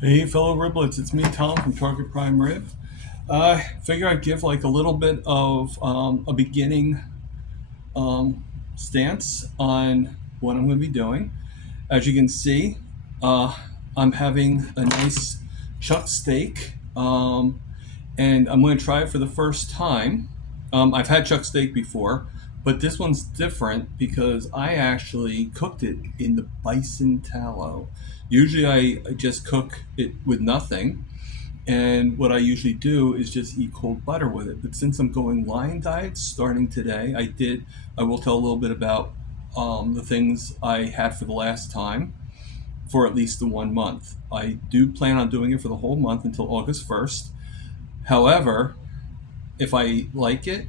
Hey, fellow riblets, it's me, Tom from Target Prime Rib. I figure I'd give like a little bit of a beginning um, stance on what I'm going to be doing. As you can see, uh, I'm having a nice chuck steak, and I'm going to try it for the first time. I've had chuck steak before, but this one's different because I actually cooked it in the bison tallow. Usually, I just cook it with nothing, and what I usually do is just eat cold butter with it. But since I'm going lion diet starting today, I will tell a little bit about the things I had for the last time for at least the 1 month. I do plan on doing it for the whole month until August 1st. However, if I like it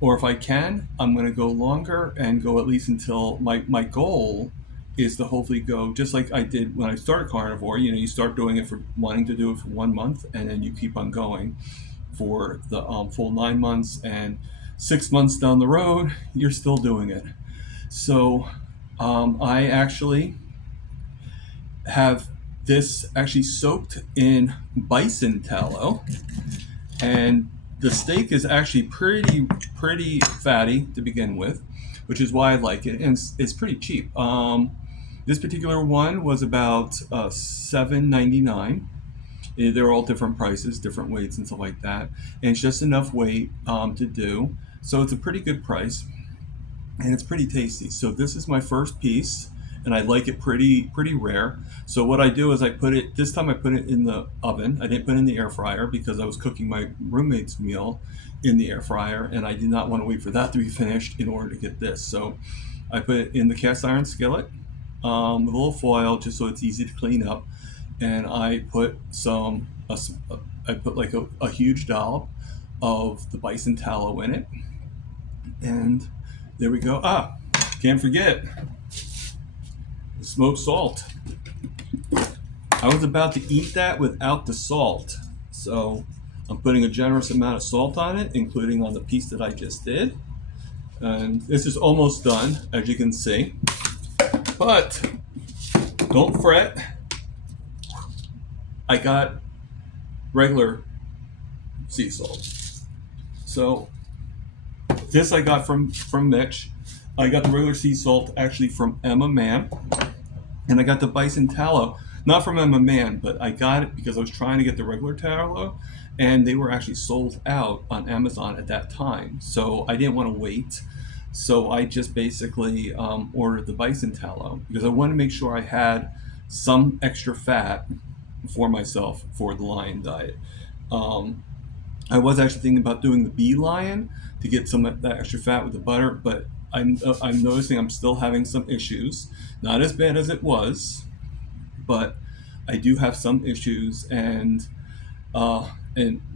or if I can, I'm going to go longer and go at least until my goal is to hopefully go just like I did when I started carnivore. You know, you start doing it for wanting to do it for 1 month, and then you keep on going for the full 9 months, and 6 months down the road, you're still doing it. So I actually have this actually soaked in bison tallow, and the steak is actually pretty fatty to begin with, which is why I like it, and it's pretty cheap. This particular one was about $7.99. They're all different prices, different weights, and stuff like that, and it's just enough weight to do. So it's a pretty good price, and it's pretty tasty. So this is my first piece, and I like it pretty rare. So what I do is I put it this time. I put it in the oven. I didn't put it in the air fryer because I was cooking my roommate's meal in the air fryer, and I did not want to wait for that to be finished in order to get this. So I put it in the cast iron skillet with a little foil just so it's easy to clean up, and I put I put like a huge dollop of the bison tallow in it, and there we go. Can't forget the smoked salt. I was about to eat that without the salt, so I'm putting a generous amount of salt on it, including on the piece that I just did. And this is almost done, as you can see. But don't fret, I got regular sea salt. So this I got from Mitch. I got the regular sea salt actually from Emma Mann, and I got the bison tallow not from Emma Mann, but I got it because I was trying to get the regular tallow, and they were actually sold out on Amazon at that time. So I didn't want to wait. So I just basically ordered the bison tallow because I wanted to make sure I had some extra fat for myself for the lion diet. Um, I was actually thinking about doing the bee lion to get some of that extra fat with the butter, but I'm noticing I'm still having some issues. Not as bad as it was, but I do have some issues, and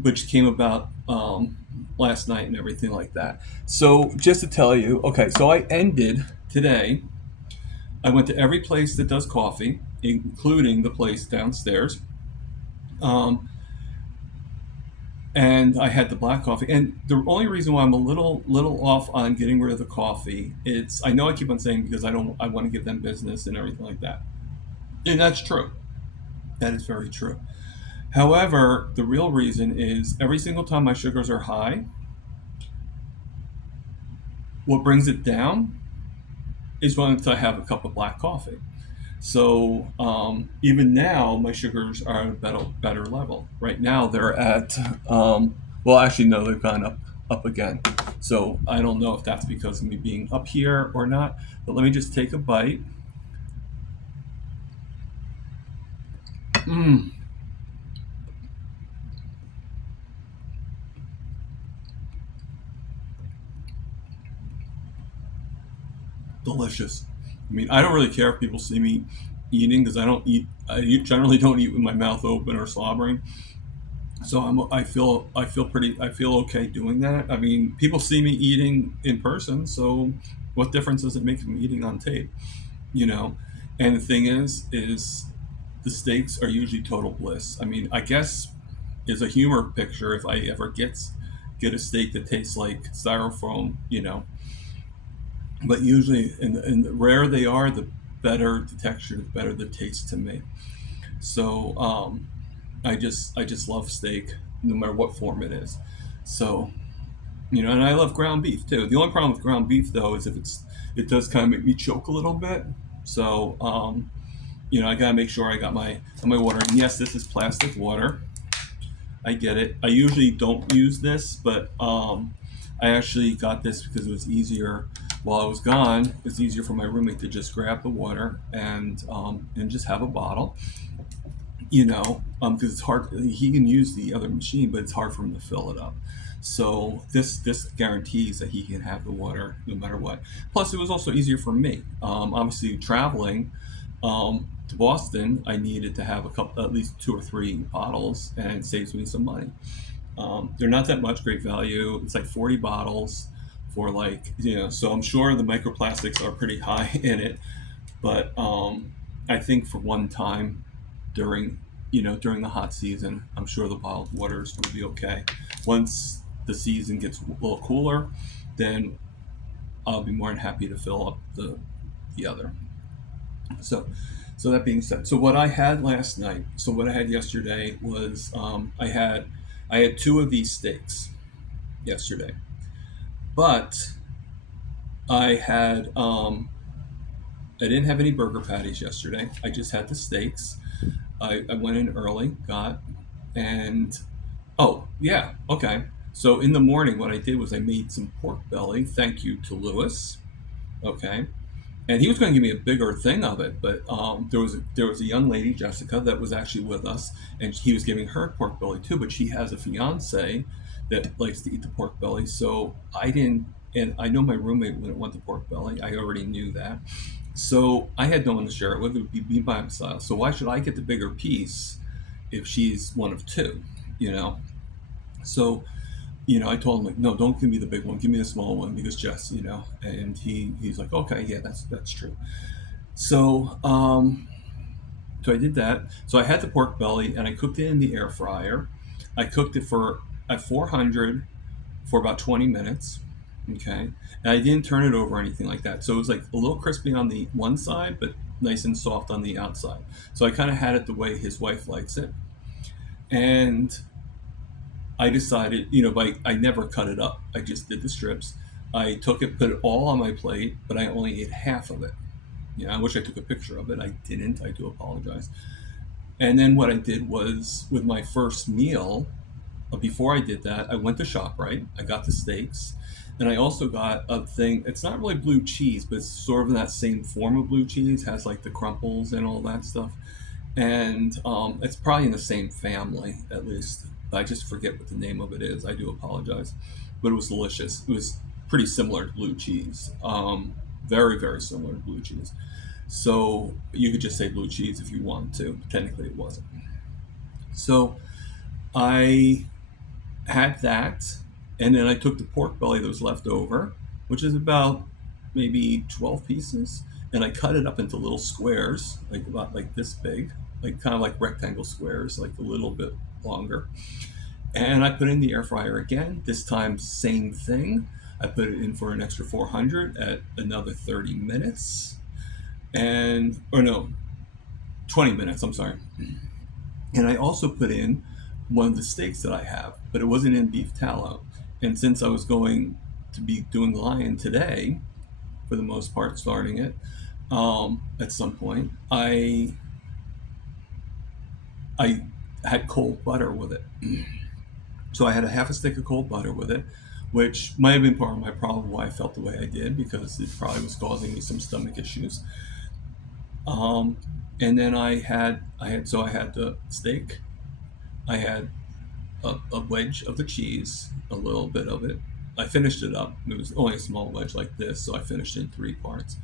which came about last night and everything like that. So just to tell you, okay, so I ended today. I went to every place that does coffee, including the place downstairs. Um, and I had the black coffee. And the only reason why I'm a little off on getting rid of the coffee, it's I know I keep on saying because I want to give them business and everything like that, and that's true. That is very true. However, the real reason is every single time my sugars are high, what brings it down is when I have a cup of black coffee. So even now, my sugars are at a better level. Right now, they're at well, actually, no, they've gone up again. So I don't know if that's because of me being up here or not. But let me just take a bite. Mmm, delicious. I mean, I don't really care if people see me eating because I don't eat. I generally don't eat with my mouth open or slobbering. So I feel okay doing that. I mean, people see me eating in person, so what difference does it make if I'm eating on tape? You know. And the thing is the steaks are usually total bliss. I mean, I guess is a humor picture if I ever get a steak that tastes like styrofoam, you know. But usually, and the rarer they are, the better the texture, the better the taste to me. So I just love steak, no matter what form it is. So and I love ground beef too. The only problem with ground beef though is it does kind of make me choke a little bit. So I gotta make sure I got my water. And yes, this is plastic water. I get it. I usually don't use this, but I actually got this because it was easier while I was gone. It's easier for my roommate to just grab the water and just have a bottle. Because it's hard. He can use the other machine, but it's hard for him to fill it up. So this guarantees that he can have the water no matter what. Plus, it was also easier for me. Obviously, traveling to Boston, I needed to have at least two or three bottles, and it saves me some money. They're not that much, great value. It's like 40 bottles for so I'm sure the microplastics are pretty high in it, but I think for one time during during the hot season, I'm sure the bottled waters will be okay. Once the season gets a little cooler, then I'll be more than happy to fill up the other. So, so that being said, so what I had last night, so what I had yesterday was I had two of these steaks yesterday, but I had I didn't have any burger patties yesterday. I just had the steaks. I went in early, got and oh yeah, okay. So in the morning, what I did was I made some pork belly. Thank you to Lewis. Okay, and he was going to give me a bigger thing of it, but there was a young lady, Jessica, that was actually with us, and he was giving her pork belly too. But she has a fiance that likes to eat the pork belly, so I didn't. And I know my roommate wouldn't want the pork belly. I already knew that, so I had no one to share it with. It would be me by myself. So why should I get the bigger piece if she's one of two? You know. So I told him like, no, don't give me the big one, give me the small one because Jess, and he's like, okay, yeah, that's true. So so I did that. So I had the pork belly and I cooked it in the air fryer. I cooked it for at 400 for about 20 minutes. Okay, and I didn't turn it over or anything like that. So it was like a little crispy on the one side, but nice and soft on the outside. So I kind of had it the way his wife likes it, and I decided, but I never cut it up. I just did the strips. I took it, put it all on my plate, but I only ate half of it. I wish I took a picture of it. I didn't. I do apologize. And then what I did was with my first meal, before I did that, I went to ShopRite. I got the steaks. And I also got a thing. It's not really blue cheese, but it's sort of in that same form of blue cheese. Has like the crumples and all that stuff. And it's probably in the same family, at least. I just forget what the name of it is. I do apologize, but it was delicious. It was pretty similar to blue cheese, very very similar to blue cheese. So you could just say blue cheese if you wanted to. Technically, it wasn't. So I had that, and then I took the pork belly that was left over, which is about maybe 12 pieces, and I cut it up into little squares, like about like this big, like kind of like rectangle squares, like a little bit longer. And I put it in the air fryer again. This time, same thing. I put it in for an extra 400 at another 30 minutes, or no, 20 minutes. I'm sorry. And I also put in one of the steaks that I have, but it wasn't in beef tallow. And since I was going to be doing the lion today, for the most part, starting it at some point, I had cold butter with it. So I had a half a stick of cold butter with it, which might have been part of my problem why I felt the way I did because it probably was causing me some stomach issues. Um, and then I had the steak. I had a wedge of the cheese, a little bit of it. I finished it up. It was only a small wedge like this, so I finished it in three parts.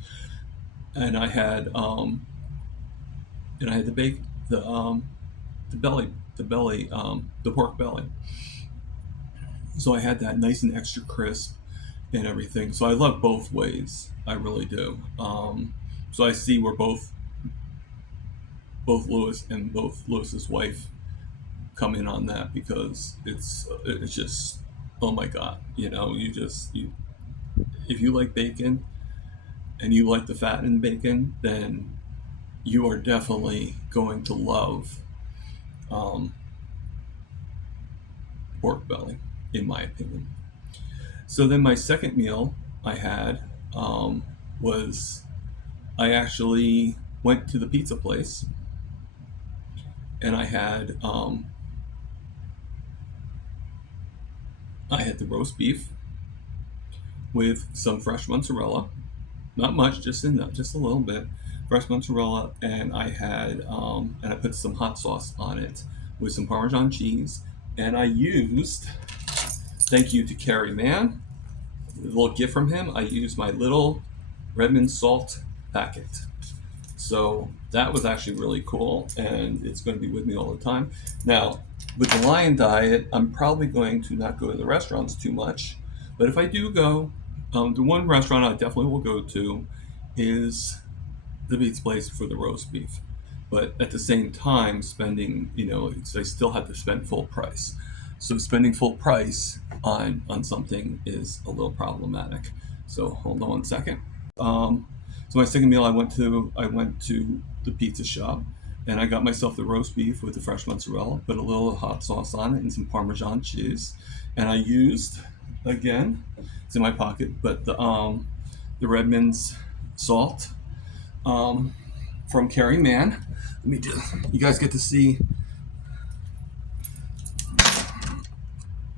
And I had the bake the belly the pork belly. So I had that nice and extra crisp and everything. So I love both ways. I really do. So I see where both Lewis and both Lewis's wife come in on that because it's just oh my god, if you like bacon and you like the fat in bacon, then you are definitely going to love um, pork belly, in my opinion. So then my second meal I had was I actually went to the pizza place and I had the roast beef with some fresh mozzarella, not much, just a little bit, fresh mozzarella, and I put some hot sauce on it with some Parmesan cheese, and I used, thank you to Kerry Mann, a little gift from him. I used my little Redmond salt packet. So that was actually really cool, and it's going to be with me all the time. Now, with the Lion Diet, I'm probably going to not go to the restaurants too much, but if I do go, the one restaurant I definitely will go to is the Beats Place for the roast beef. But at the same time, spending, I still have to spend full price. So spending full price on something is a little problematic. So hold on one second. So my second meal, I went to the pizza shop, and I got myself the roast beef with the fresh mozzarella, put a little hot sauce on it and some Parmesan cheese, and I used, again, it's in my pocket, but the Redmond's salt from Kerry Mann. Let me just, you guys get to see.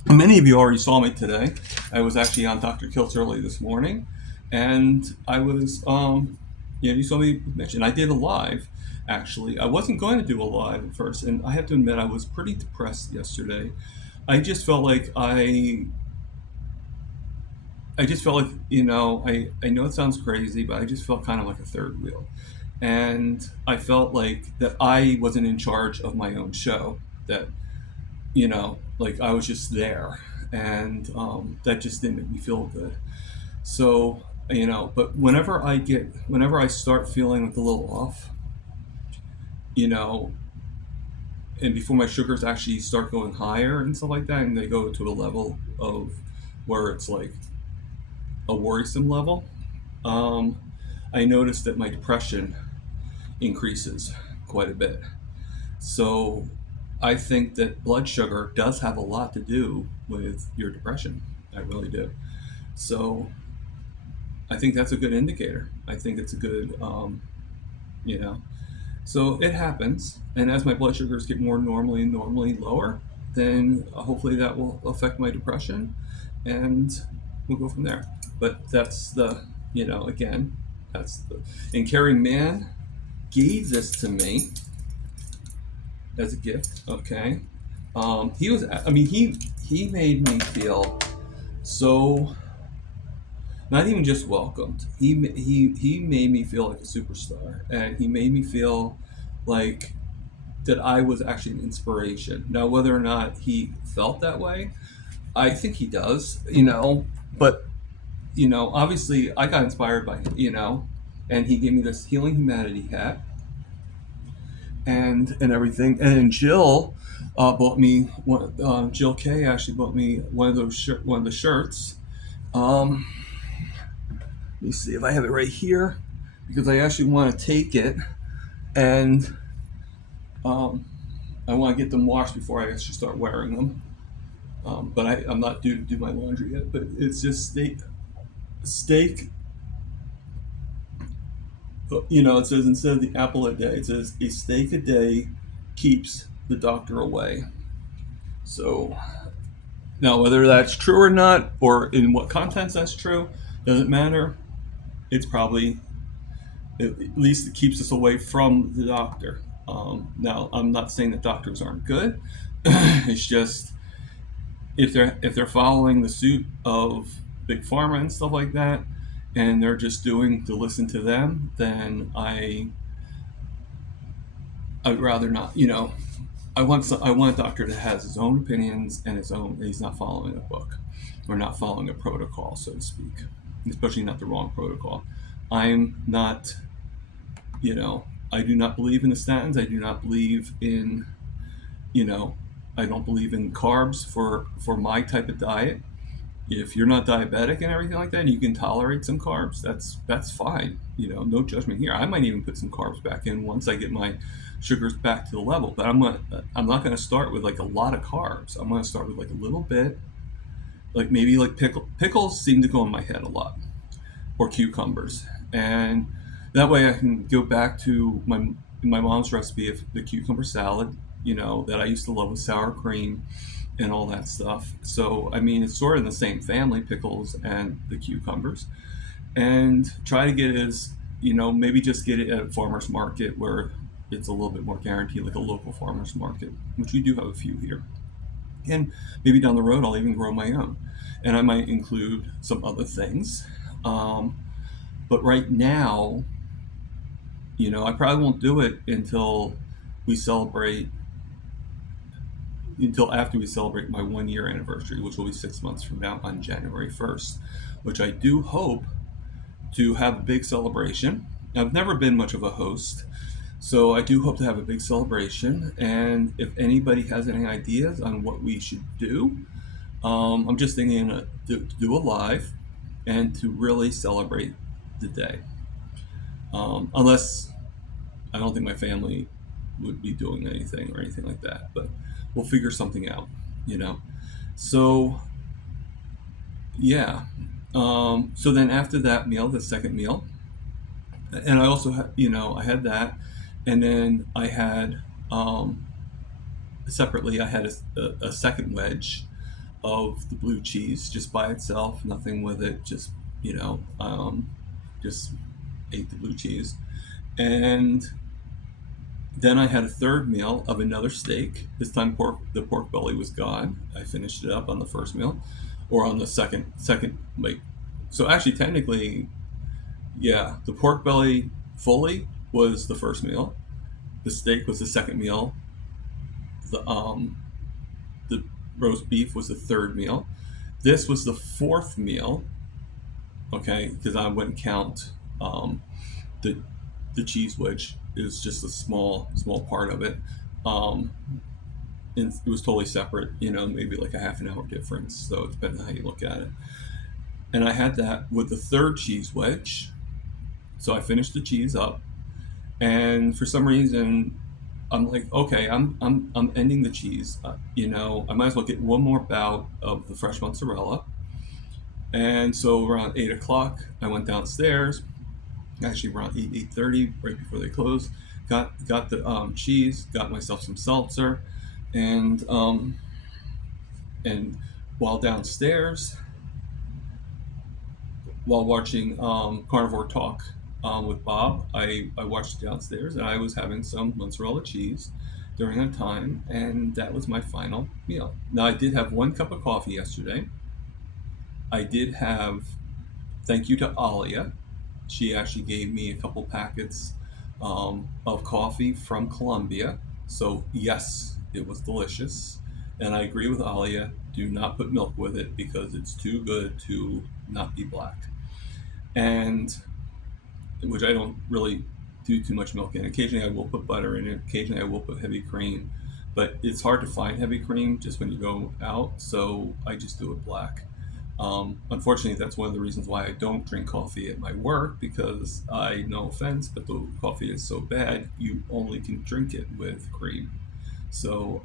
Many of you already saw me today. I was actually on Dr. Kilt's early this morning, and I was, you saw me mention I did a live. Actually, I wasn't going to do a live at first, and I have to admit I was pretty depressed yesterday. I just felt like I just felt like, I know it sounds crazy, but I just felt kind of like a third wheel. And I felt like that I wasn't in charge of my own show, that, like I was just there. And that just didn't make me feel good. So, but whenever I start feeling like a little off, you know, and before my sugars actually start going higher and stuff like that, and they go to a level of where it's like a worrisome level, um, I noticed that my depression increases quite a bit. So I think that blood sugar does have a lot to do with your depression. I really do. So I think that's a good indicator. I think it's a good, you know. So it happens, and as my blood sugars get more normally lower, then hopefully that will affect my depression, and we'll go from there. But that's again, that's the. And Carrie Mann gave this to me as a gift. Okay, he was. I mean, he made me feel so. Not even just welcomed. He made me feel like a superstar, and he made me feel like that I was actually an inspiration. Now, whether or not he felt that way, I think he does. But obviously, I got inspired by him. And he gave me this Healing Humanity hat and everything. And Jill bought me one. Jill K actually bought me one of the shirts. Let me see if I have it right here, because I actually want to take it and I want to get them washed before I actually start wearing them. But I'm not due to do my laundry yet. But it's just steak. It says instead of the apple a day, it says a steak a day keeps the doctor away. So now, whether that's true or not, or in what context that's true, doesn't matter. It's probably, at least it keeps us away from the doctor. Now, I'm not saying that doctors aren't good. It's just if they're following the suit of big pharma and stuff like that, and they're just doing to listen to them, then I'd rather not. I want a doctor that has his own opinions and he's not following a book or not following a protocol, so to speak, especially not the wrong protocol. I'm not, I do not believe in the statins. I do not believe in, I don't believe in carbs for my type of diet. if you're not diabetic and everything like that, and you can tolerate some carbs, that's fine. No judgment here. I might even put some carbs back in once I get my sugars back to the level. But I'm not going to start with like a lot of carbs. I'm going to start with like a little bit, like maybe like pickles seem to go in my head a lot, or cucumbers, and that way I can go back to my mom's recipe of the cucumber salad, that I used to love with sour cream and all that stuff. So I mean, it's sort of in the same family, pickles and the cucumbers, and try to get it as maybe just get it at a farmer's market where it's a little bit more guaranteed, like a local farmer's market, which we do have a few here. And maybe down the road I'll even grow my own, and I might include some other things. But right now, I probably won't do it we celebrate until after we celebrate my 1 year anniversary, which will be 6 months from now on January 1st, which I do hope to have a big celebration. I've never been much of a host, so I do hope to have a big celebration. And if anybody has any ideas on what we should do, I'm just thinking to do a live and to really celebrate the day. Unless I don't think my family would be doing anything or anything like that, but we'll figure something out, you know. So yeah. So then after that meal, the second meal, and I also I had that, and then I had separately I had a second wedge of the blue cheese just by itself, nothing with it, just just ate the blue cheese. And then I had a third meal of another steak. This time the pork belly was gone. I finished it up on the first meal, or on the second like. So actually, technically, yeah, the pork belly fully was the first meal. The steak was the second meal. The roast beef was the third meal. This was the fourth meal. Okay, because I wouldn't count the cheese wedge. It was just a small part of it. Um, and it was totally separate. Maybe like a half an hour difference. So it depends on how you look at it. And I had that with the third cheese wedge. So I finished the cheese up, and for some reason, I'm like, okay, I'm ending the cheese. I might as well get one more bout of the fresh mozzarella. And so around 8 o'clock, I went downstairs. Actually, around 8:30, right before they closed, got the cheese, got myself some seltzer, and and while downstairs, while watching Carnivore Talk with Bob, I watched downstairs, and I was having some mozzarella cheese during that time, and that was my final meal. Now, I did have 1 cup of coffee yesterday. I did have, thank you to Alia. She actually gave me a couple packets of coffee from Colombia. So, yes, it was delicious. And I agree with Alia, do not put milk with it because it's too good to not be black. And which I don't really do too much milk in. Occasionally I will put butter in it. Occasionally I will put heavy cream, but it's hard to find heavy cream just when you go out. So I just do it black. Unfortunately, that's one of the reasons why I don't drink coffee at my work, because no offense, but the coffee is so bad, you only can drink it with cream. So,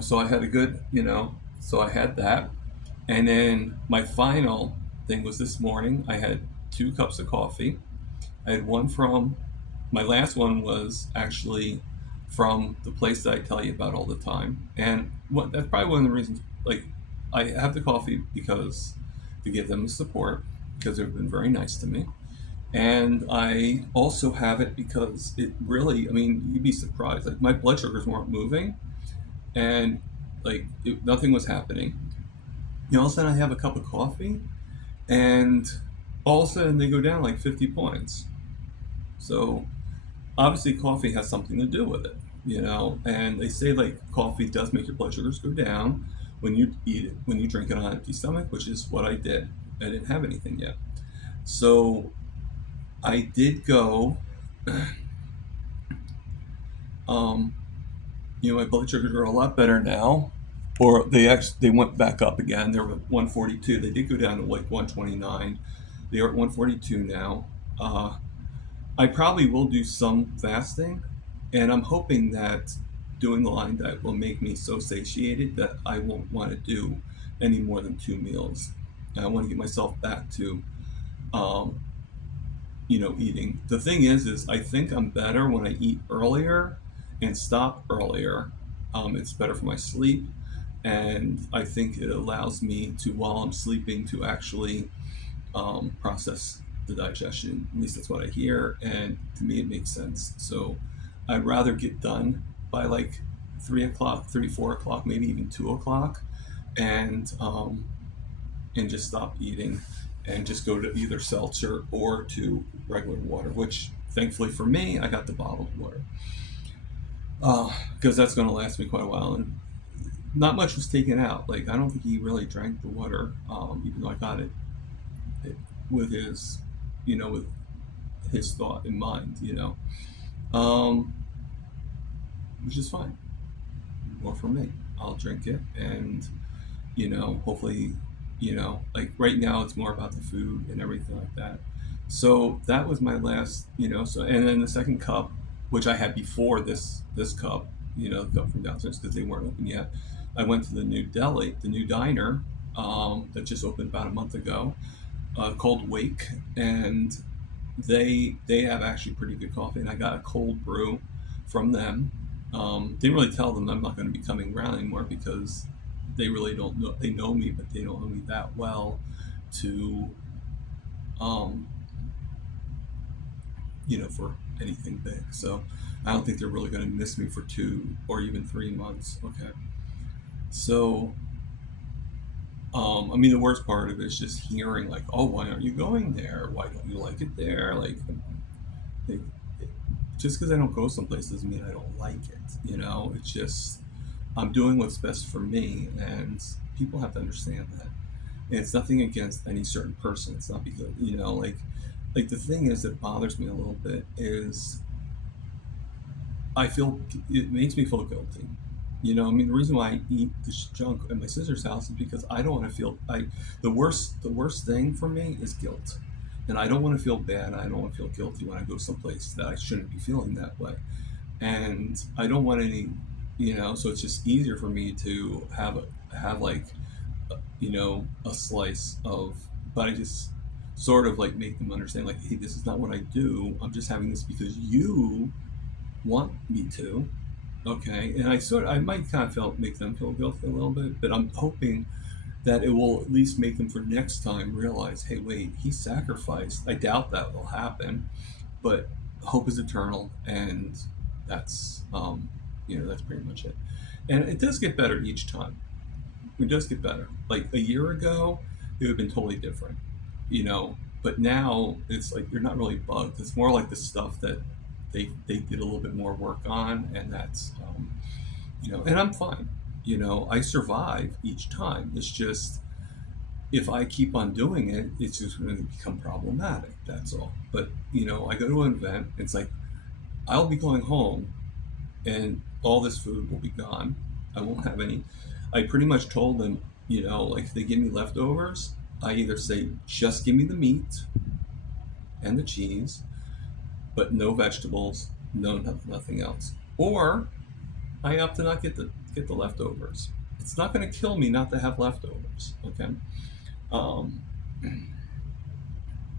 so I had a good, so I had that. And then my final thing was this morning. I had 2 cups of coffee. I had one from, my last one was actually from the place that I tell you about all the time. And that's probably one of the reasons, like, I have the coffee because to give them support, because they've been very nice to me. And I also have it because it really, I mean, you'd be surprised. Like, my blood sugars weren't moving, and like nothing was happening. All of a sudden I have a cup of coffee, and all of a sudden they go down like 50 points. So obviously coffee has something to do with it, and they say like coffee does make your blood sugars go down when you eat it, when you drink it on an empty stomach, which is what I did. I didn't have anything yet. So I did go, my blood sugars are a lot better now. or they went back up again. They were at 142. They did go down to like 129. They are at 142 now. Uh, I probably will do some fasting, and I'm hoping that doing the line diet will make me so satiated that I won't want to do any more than 2 meals. I want to get myself back to, um, eating. The thing is I think I'm better when I eat earlier and stop earlier. It's better for my sleep, and I think it allows me to, while I'm sleeping, to actually process the digestion. At least that's what I hear, and to me, it makes sense. So I'd rather get done by like 3 o'clock, 4 o'clock, maybe even 2 o'clock, and just stop eating and just go to either seltzer or to regular water. Which, thankfully for me, I got the bottled water because that's going to last me quite a while. And not much was taken out. Like, I don't think he really drank the water, even though I got it with his, with his thought in mind, um, which is fine. More for me. I'll drink it, and hopefully, like right now, it's more about the food and everything like that. So that was my last, So, and then the second cup, which I had before this cup, the cup from downstairs because they weren't open yet. I went to the new deli, the new diner, that just opened about a month ago, called Wake, and they have actually pretty good coffee. And I got a cold brew from them. Didn't really tell them I'm not going to be coming around anymore because they really don't know. They know me, but they don't know me that well to, um, for anything big. So I don't think they're really going to miss me for 2 or even 3 months. Okay. So, I mean, the worst part of it is just hearing like, "Oh, why aren't you going there? Why don't you like it there?" Like, it, just because I don't go someplace doesn't mean I don't like it. It's just I'm doing what's best for me, and people have to understand that. And it's nothing against any certain person. It's not because like the thing is that bothers me a little bit is I feel it makes me feel guilty. I mean, the reason why I eat this junk at my sister's house is because I don't want to feel the worst thing for me is guilt. And I don't want to feel bad. I don't want to feel guilty when I go someplace that I shouldn't be feeling that way. And I don't want any, so it's just easier for me to have like, a slice of, but I just sort of like make them understand like, hey, this is not what I do. I'm just having this because you want me to. Okay. And I might kind of make them feel guilty a little bit, but I'm hoping that it will at least make them for next time realize, hey, wait, he sacrificed. I doubt that will happen, but hope is eternal, and that's pretty much it. And it does get better each time. It does get better. Like a year ago, it would have been totally different, But now it's like you're not really bugged. It's more like the stuff that they did a little bit more work on, and that's and I'm fine. I survive each time. It's just if I keep on doing it, it's just going to become problematic. That's all. But I go to an event. It's like I'll be going home, and all this food will be gone. I won't have any. I pretty much told them, like if they give me leftovers, I either say just give me the meat and the cheese, but no vegetables, nothing else, or I opt to not get the leftovers. It's not going to kill me not to have leftovers. Okay. Um,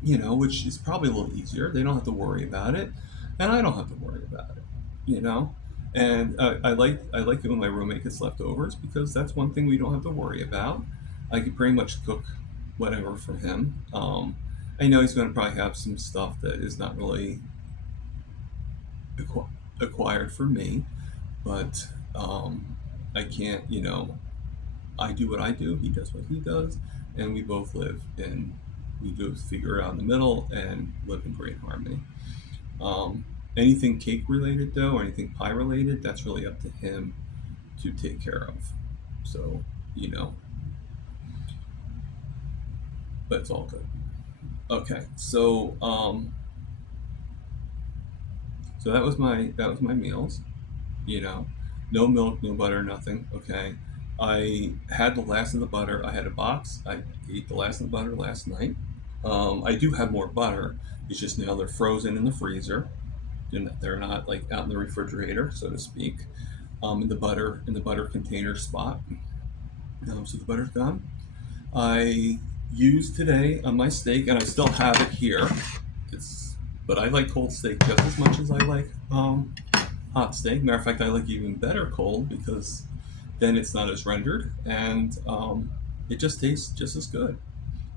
which is probably a little easier. They don't have to worry about it, and I don't have to worry about it. You know, and I like it when my roommate gets leftovers because that's one thing we don't have to worry about. I could pretty much cook whatever for him. I know he's going to probably have some stuff that is not really acquired for me, but I can't. I do what I do. He does what he does, and we both live in. We do figure it out in the middle and live in great harmony. Um, Anything cake related though, or anything pie related, that's really up to him to take care of. So, you know, but it's all good. Okay, so that was my meals. You know, no milk, no butter, nothing. Okay, I had the last of the butter. I had a box. I ate the last of the butter last night. I do have more butter. It's just now they're frozen in the freezer. They're not like out in the refrigerator, so to speak, in the butter container spot. So the butter's gone. I used today on my steak, and I still have it here. It's but I like cold steak just as much as I like hot steak. Matter of fact, I like even better cold because then it's not as rendered, and it just tastes just as good.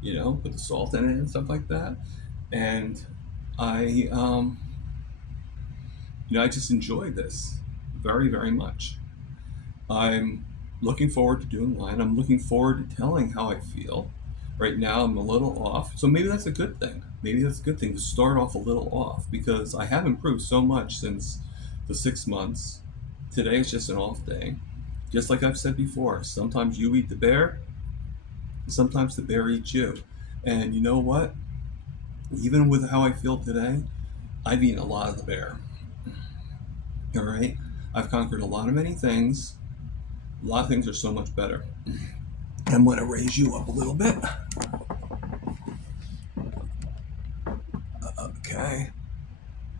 Put the salt in it and stuff like that. And I, I just enjoy this very, very much. I'm looking forward to doing mine. I'm looking forward to telling how I feel. Right now, I'm a little off, so maybe that's a good thing. Maybe that's a good thing to start off a little off because I have improved so much since the 6 months. Today is just an off day. Just like I've said before, sometimes you eat the bear, sometimes the bear eats you. And you know what? Even with how I feel today, I've eaten a lot of the bear. All right? I've conquered a lot of many things. A lot of things are so much better. I'm going to raise you up a little bit. Okay.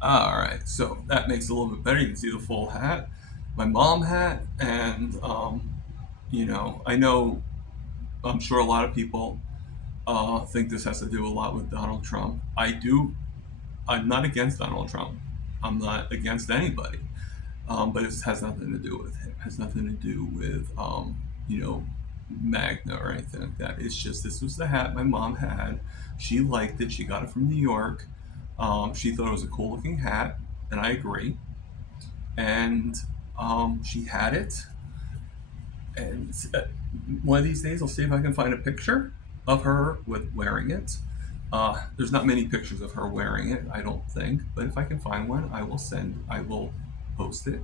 All right. So that makes it a little bit better. You can see the full hat, my mom hat, and I know, I'm sure a lot of people think this has to do a lot with Donald Trump. I do. I'm not against Donald Trump. I'm not against anybody. But it has nothing to do with him. It has nothing to do with you know, Magna or anything like that. It's just this was the hat my mom had. She liked it. She got it from New York. She thought it was a cool looking hat, and I agree. And she had it. And one of these days, I'll see if I can find a picture of her with wearing it. There's not many pictures of her wearing it, I don't think. But if I can find one, I will post it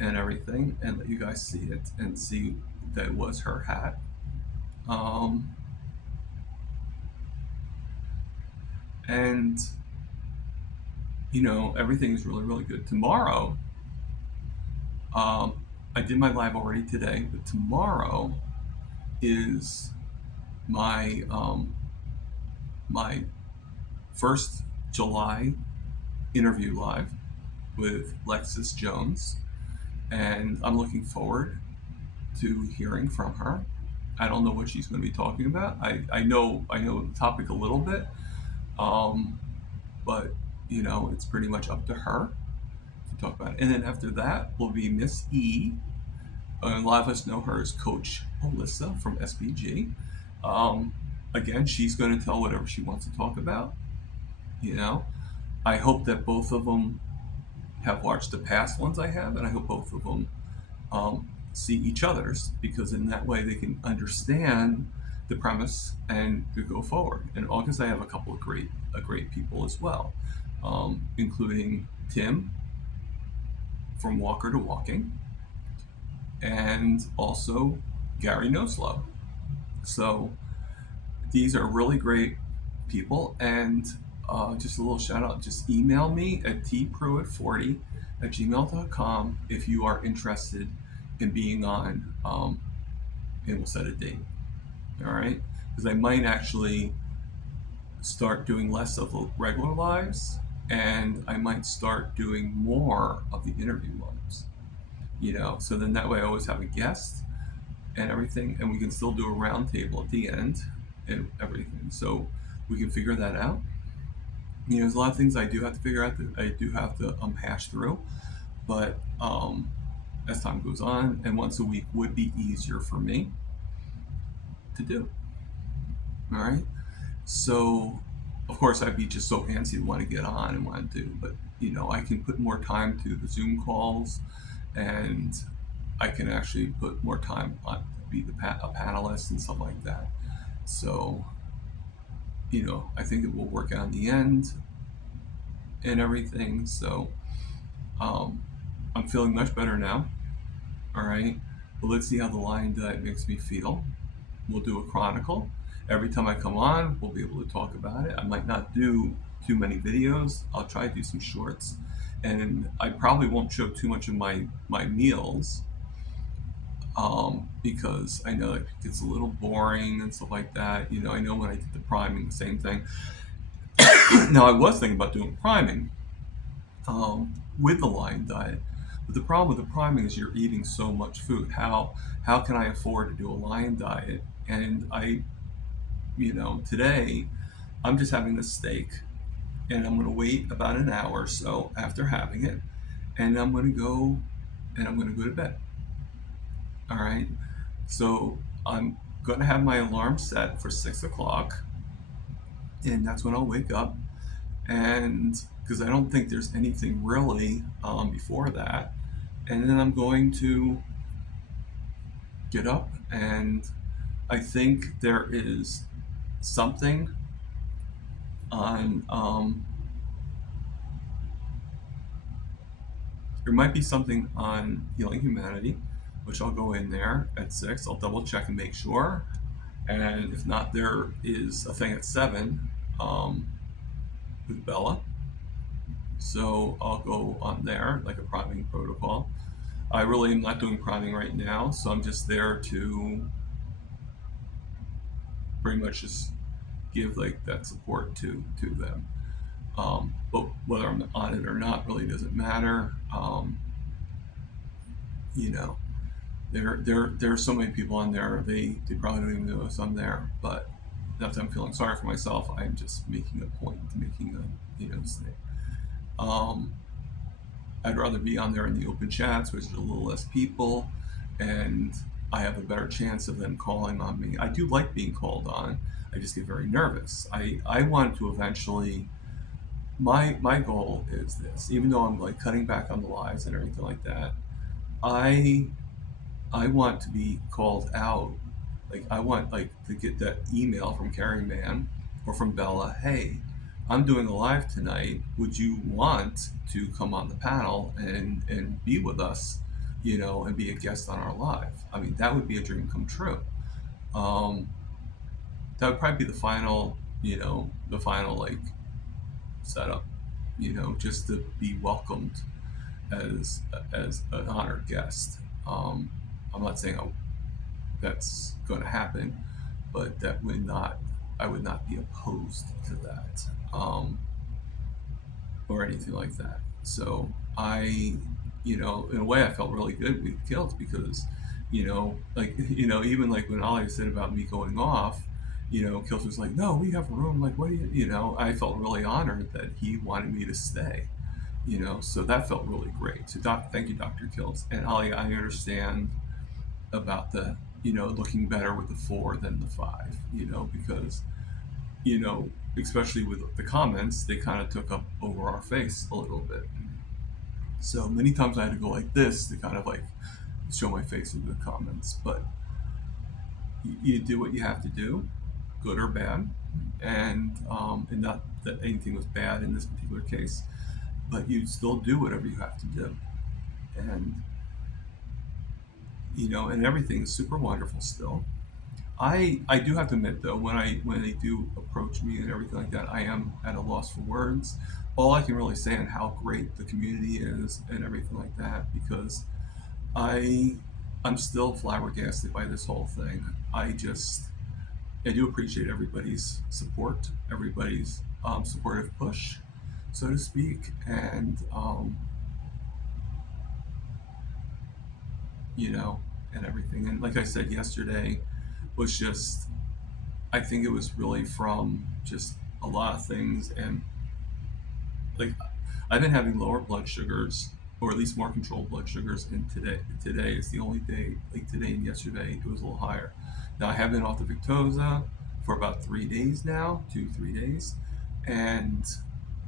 and everything and let you guys see it and see that it was her hat. Um, and everything is really, really good. Tomorrow, um, I did my live already today, but tomorrow is my first July interview live with Lexis Jones, and I'm looking forward to hearing from her. I don't know what she's going to be talking about. I know the topic a little bit, um, but it's pretty much up to her to talk about it. And then after that will be Miss E. A lot of us know her as Coach Alyssa from SBG. Um, Again, she's going to tell whatever she wants to talk about. You know, I hope that both of them have watched the past ones I have, and I hope both of them see each other's because in that way they can understand the premise and to go forward. In August, I have a couple of great people as well, including Tim from Walker to Walking, and also Gary Noslow. So these are really great people, and just a little shout out, just email me at tpruitt40@gmail.com if you are interested in being on, and we'll set a date. All right, because I might actually start doing less of the regular lives, and I might start doing more of the interview lives. So then that way I always have a guest and everything, and we can still do a round table at the end and everything. So we can figure that out. There's a lot of things I do have to figure out that I do have to hash through, but as time goes on, and once a week would be easier for me to do. All right. So, of course, I'd be just so antsy to want to get on and want to do, but I can put more time to the Zoom calls, and I can actually put more time on be a panelist and stuff like that. So, I think it will work out in the end and everything. So, I'm feeling much better now. All right. But let's see how the Lion Diet makes me feel. We'll do a chronicle. Every time I come on, we'll be able to talk about it. I might not do too many videos. I'll try to do some shorts. And I probably won't show too much of my meals because I know it gets a little boring and stuff like that. I know when I did the priming, the same thing. Now, I was thinking about doing priming with the Lion diet, but the problem with the priming is you're eating so much food. How can I afford to do a Lion diet? And today I'm just having this steak, and I'm going to wait about an hour or so after having it, and I'm going to go to bed. All right. So I'm going to have my alarm set for 6 o'clock, and that's when I'll wake up. And because I don't think there's anything really before that, and then I'm going to get up, and I think there is something on. There might be something on Healing Humanity, which I'll go in there at 6. I'll double check and make sure. And if not, there is a thing at 7 um, with Bella. So I'll go on there, like a priming protocol. I really am not doing priming right now, so I'm just there to pretty much just give like that support to them. But whether I'm on it or not really doesn't matter. You know, there are so many people on there. They probably don't even know I'm there, but not that I'm feeling sorry for myself. I'm just making a point, making a say. Um, I'd rather be on there in the open chats, which is a little less people, and I have a better chance of them calling on me. I do like being called on. I just get very nervous. I want to eventually. My goal is this. Even though I'm like cutting back on the lives and everything like that, I I want to be called out. Like I want like to get that email from Carrie Mann or from Bella. Hey, I'm doing a live tonight. Would you want to come on the panel and be with us, and be a guest on our live? I mean, that would be a dream come true. Um, that would probably be the final like setup, just to be welcomed as as an honored guest. Um, I'm not saying that's going to happen, but that would not. I would not be opposed to that, or anything like that. So in a way, I felt really good with Kilt because, like even like when Ali said about me going off, Kilt was like, "No, we have room." Like, what do I felt really honored that he wanted me to stay. So that felt really great. So, thank you, Dr. Kills. And Ali, I understand about the looking better with the 4 than the 5, because especially with the comments, they kind of took up over our face a little bit. So many times I had to go like this to kind of like show my face with the comments. But you do what you have to do, good or bad, and not that anything was bad in this particular case, but you still do whatever you have to do, and and everything is super wonderful still. I do have to admit though, when they do approach me and everything like that, I am at a loss for words. All I can really say on how great the community is and everything like that, because I I'm still flabbergasted by this whole thing. I do appreciate everybody's support, everybody's supportive push, so to speak, you know, and everything. And like I said yesterday, was just I think it was really from just a lot of things, and like I've been having lower blood sugars, or at least more controlled blood sugars, and today is the only day, like today and yesterday it was a little higher. Now I have been off the Victoza for about 3 days now, 2 3 days, and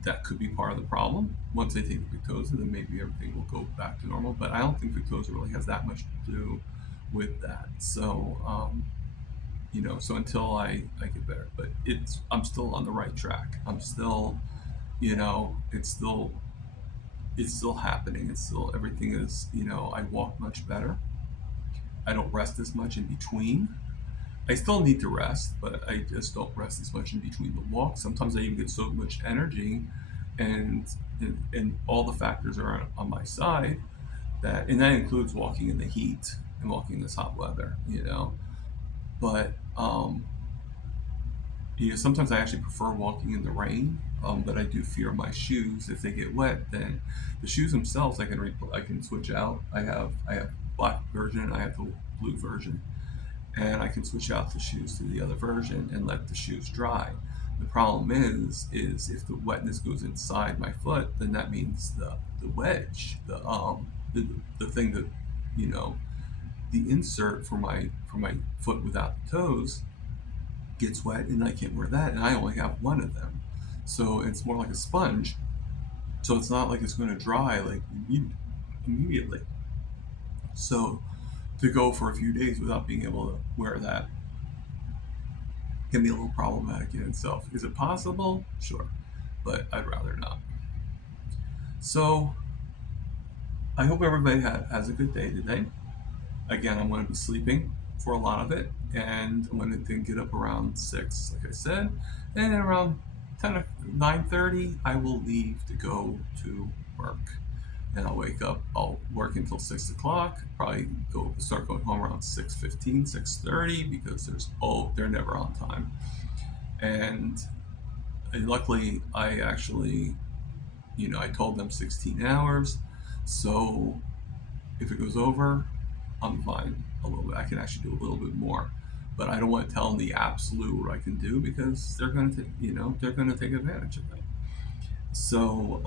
that could be part of the problem. Once I take the Victoza, then maybe everything will go back to normal, but I don't think Victoza really has that much to do with that. So so until I get better, but I'm still on the right track. I'm still, it's still happening. It's still, everything is, I walk much better. I don't rest as much in between. I still need to rest, but I just don't rest as much in between the walks. Sometimes I even get so much energy, and and all the factors are on my side, and that includes walking in the heat. and walking in this hot weather, you know. But you know, sometimes I actually prefer walking in the rain, but I do fear my shoes. If they get wet, then the shoes themselves I can switch out. I have black version, I have the blue version, and I can switch out the shoes to the other version and let the shoes dry. The problem is if the wetness goes inside my foot, then that means the wedge, the thing that, you know, the insert for my foot without the toes gets wet, and I can't wear that, and I only have one of them, so it's more like a sponge. So it's not like it's going to dry like immediately. So to go for a few days without being able to wear that can be a little problematic in itself. Is it possible? Sure, but I'd rather not. So I hope everybody has a good day today. Again, I'm going to be sleeping for a lot of it, and I'm going to then get up around 6, like I said, and then around 10 or 9:30, I will leave to go to work. And I'll wake up. I'll work until 6 o'clock. Probably start going home around 6:15, 6:30 because they're never on time. And luckily, I actually, you know, I told them 16 hours, so if it goes over, I'm fine a little bit. I can actually do a little bit more, but I don't want to tell them the absolute what I can do because they're going to, they're going to take advantage of that. So,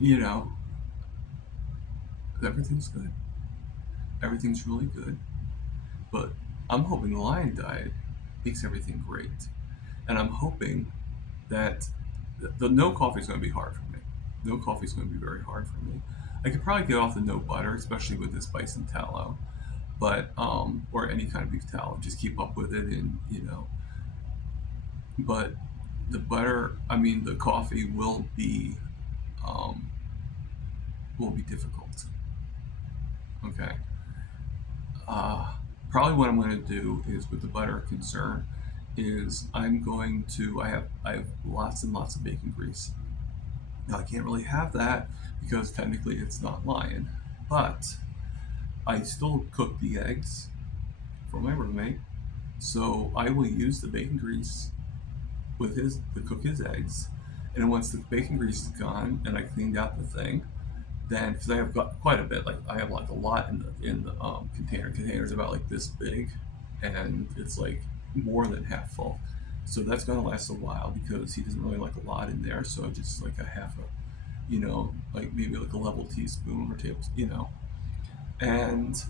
you know, everything's good. Everything's really good, but I'm hoping the Lion diet makes everything great, and I'm hoping that the no coffee is going to be hard for me. No coffee is going to be very hard for me. I could probably get off the no butter, especially with this bison tallow, but or any kind of beef tallow. Just keep up with it, and but the butter. I mean, the coffee um, will be difficult. Okay. Uh, Probably what I'm going to do is with the butter concern is I have lots and lots of bacon grease. Now I can't really have that because technically it's not lion, but I still cook the eggs for my roommate, so I will use the bacon grease to cook his eggs, and then once the bacon grease is gone and I cleaned out the thing, then because I have got quite a bit, like I have like a lot in the containers about like this big, and it's like more than half full. So that's gonna last a while because he doesn't really like a lot in there. So just like a half a, like maybe like a level teaspoon or tablespoon, And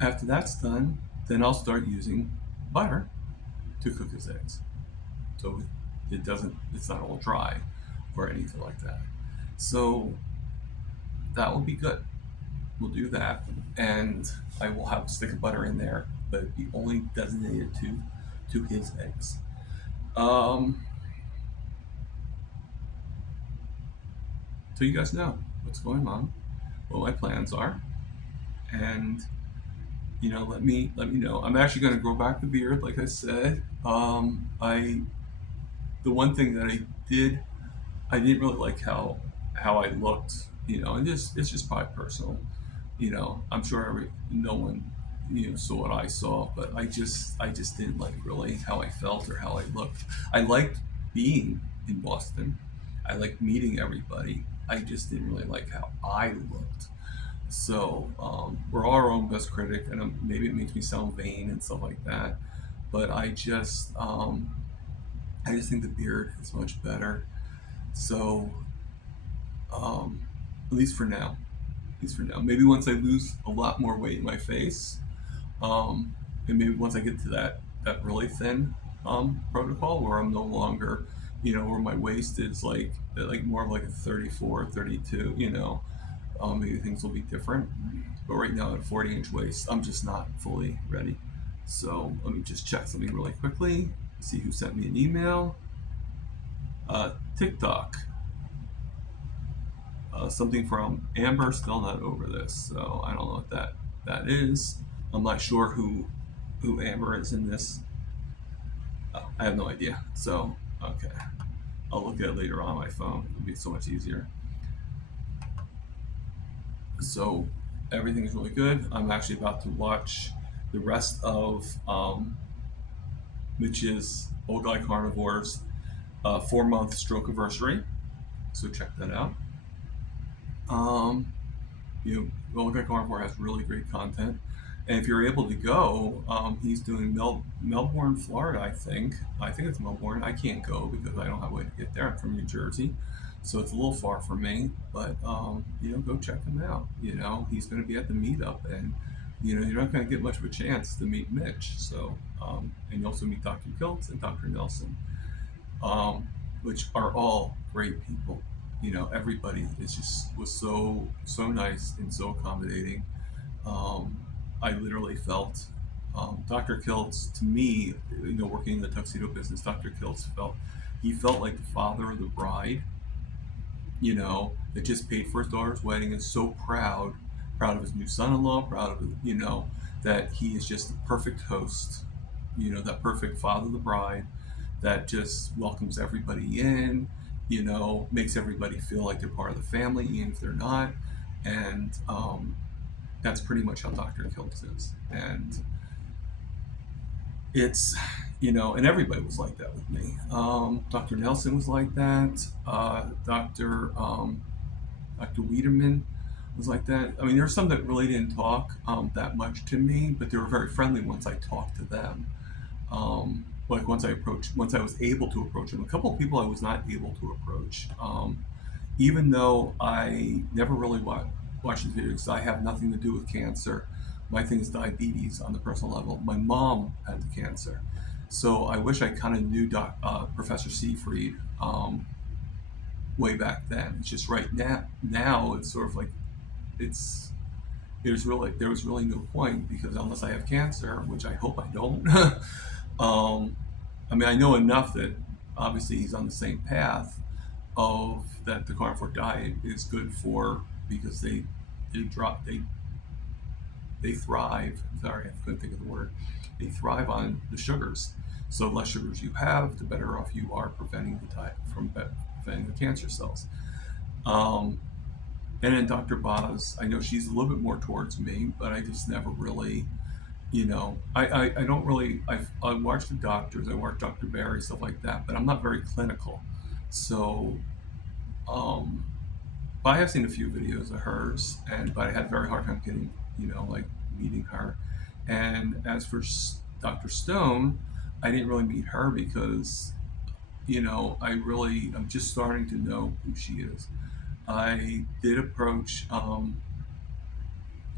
after that's done, then I'll start using butter to cook his eggs. So it's not all dry or anything like that. So that will be good. We'll do that, and I will have a stick of butter in there, but it'd be only designated to his eggs. Um, so you guys know what's going on, what my plans are, and let me know. I'm actually going to grow back the beard, like I said. I The one thing that I didn't really like how I looked, and it's just probably personal. I'm sure no one saw what I saw, but I just didn't like really how I felt or how I looked. I liked being in Boston. I liked meeting everybody. I just didn't really like how I looked. So we're all our own best critic, and maybe it makes me sound vain and stuff like that. But I just think the beard is much better. So um, at least for now, at least for now. Maybe once I lose a lot more weight in my face, um, and maybe once I get to that really thin protocol where I'm no longer, where my waist is like more of like a 34, 32, maybe things will be different. But right now at a 40-inch waist, I'm just not fully ready. So let me just check something really quickly. See who sent me an email. TikTok. Something from Amber, still not over this, so I don't know what that is. I'm not sure who Amber is in this. I have no idea. So okay, I'll look at it later on my phone. It'll be so much easier. So everything is really good. I'm actually about to watch the rest of Mitch's Old Guy Carnivore's 4-month stroke anniversary. So check that out. Um, Old Guy Carnivore has really great content. And if you're able to go, he's doing Melbourne, Florida, I think. I think it's Melbourne. I can't go because I don't have a way to get there. I'm from New Jersey, so it's a little far for me. But go check him out. He's going to be at the meetup, and you're not going to get much of a chance to meet Mitch. So, and you also meet Dr. Kiltz and Dr. Nelson, which are all great people. Everybody was so nice and so accommodating. um, I literally felt Dr. Kiltz, to me, working in the tuxedo business, Dr. Kiltz felt like the father of the bride, that just paid for his daughter's wedding and so proud of his new son-in-law, proud of, that he is just the perfect host, that perfect father of the bride that just welcomes everybody in, makes everybody feel like they're part of the family, even if they're not. And that's pretty much how Dr. Kiltz is. And it's, and everybody was like that with me. Dr. Nelson was like that. Dr. Wiederman was like that. I mean, there were some that really didn't talk that much to me, but they were very friendly once I talked to them. Like once I was able to approach them. A couple of people I was not able to approach, even though I never really watched the videos. I have nothing to do with cancer. My thing is diabetes on the personal level. My mom had the cancer, so I wish I kind of knew Professor Seyfried way back then. It's just right now it's sort of like it's there was really no point, because unless I have cancer, which I hope I don't. I mean, I know enough that obviously he's on the same path of that the carnivore diet is good for, because they thrive. Sorry, I couldn't think of the word. They thrive on the sugars. So the less sugars you have, the better off you are preventing the cancer cells. And then Dr. Boz, I know she's a little bit more towards me, but I just never really, I don't really, I watch the doctors, I watch Dr. Barry, stuff like that, but I'm not very clinical. So, um, but I have seen a few videos of hers, but I had a very hard time getting, like meeting her. And as for Dr. Stone, I didn't really meet her because, I'm just starting to know who she is. I did approach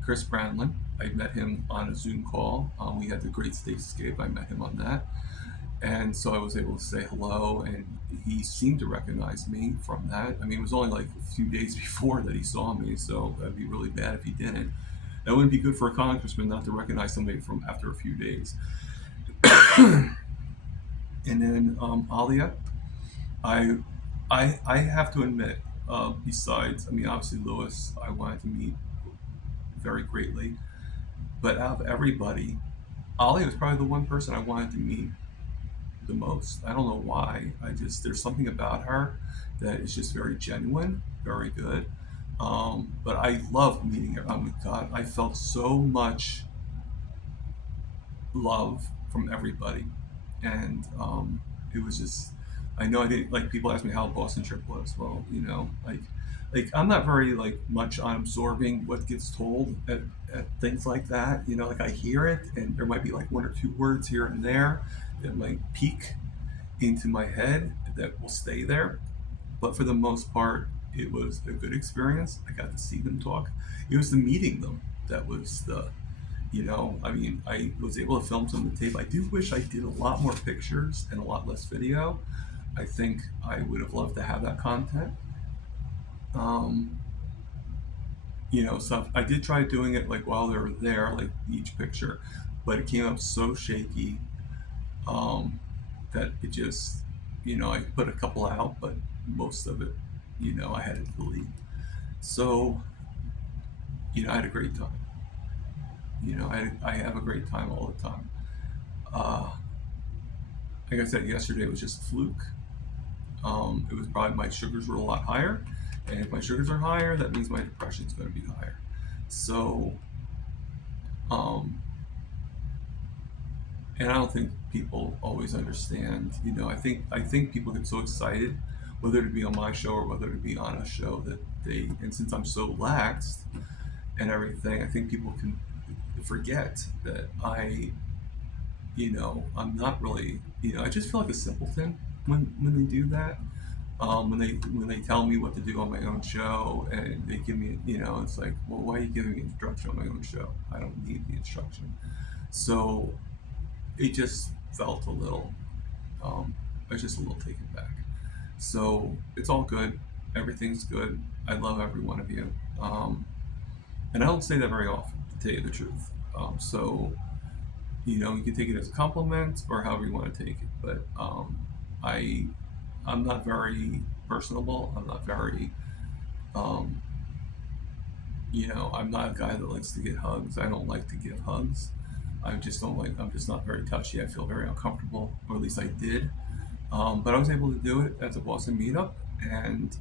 Chris Brandlin. I met him on a Zoom call. We had the Great Statescape. I met him on that. And so I was able to say hello, and he seemed to recognize me from that. I mean, it was only like a few days before that he saw me, so that'd be really bad if he didn't. That wouldn't be good for a congressman not to recognize somebody from after a few days. And then Alia, I, I have to admit, besides, I mean, obviously Lewis, I wanted to meet very greatly, but out of everybody, Alia was probably the one person I wanted to meet the most. I don't know why. There's something about her that is just very genuine, very good. But I love meeting her. Oh my God, I felt so much love from everybody. And it was just, I know I didn't, like, people ask me how the Boston trip was. Well, like I'm not very like much on absorbing what gets told at things like that. Like I hear it, and there might be like one or two words here and there that might peek into my head that will stay there. But for the most part, it was a good experience. I got to see them talk. It was the meeting them that was I mean, I was able to film some of the tape. I do wish I did a lot more pictures and a lot less video. I think I would have loved to have that content. Um, so I did try doing it like while they were there, like each picture, but it came up so shaky um, that it just, I put a couple out, but most of it, I had to delete. So, I had a great time. I have a great time all the time. Uh, like I said, yesterday was just a fluke. It was probably my sugars were a lot higher, and if my sugars are higher, that means my depression is going to be higher. So, um, and I don't think people always understand. I think people get so excited, whether to be on my show or whether to be on a show that they. And since I'm so laxed and everything, I think people can forget that I'm not really. I just feel like a simpleton when they do that. When they tell me what to do on my own show and they give me, it's like, well, why are you giving me instruction on my own show? I don't need the instruction. So it just felt a little, I was just a little taken back. So it's all good. Everything's good. I love every one of you. And I don't say that very often, to tell you the truth. So, you can take it as a compliment or however you want to take it. But I, I'm not very personable. I'm not very, um, I'm not a guy that likes to get hugs. I don't like to give hugs. I just don't like. I'm just not very touchy. I feel very uncomfortable, or at least I did. But I was able to do it at the Boston meetup, and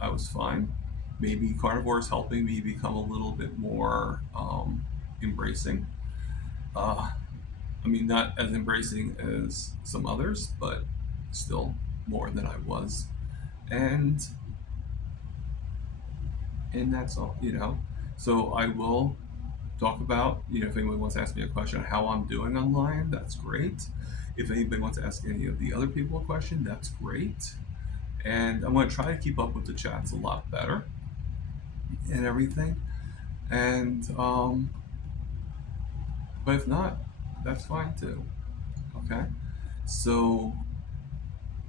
I was fine. Maybe carnivore is helping me become a little bit more embracing. Uh, I mean, not as embracing as some others, but still more than I was. And that's all. So I will talk about, if anyone wants to ask me a question on how I'm doing online, that's great. If anybody wants to ask any of the other people a question, that's great. And I'm going to try to keep up with the chats a lot better and everything. And but if not, that's fine too. Okay. So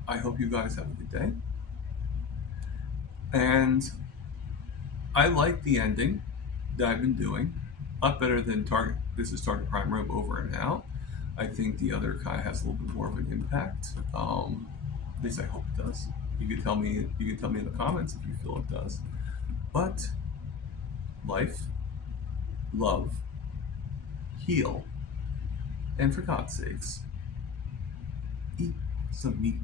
I hope you guys have a good day. And I like the ending that I've been doing. A lot better than Target. This is Target Prime Rib over and out. I think the other kind of has a little bit more of an impact. At least I hope it does. You can tell me. You can tell me in the comments if you feel it does. But life, love, heal, and for God's sakes, eat some meat.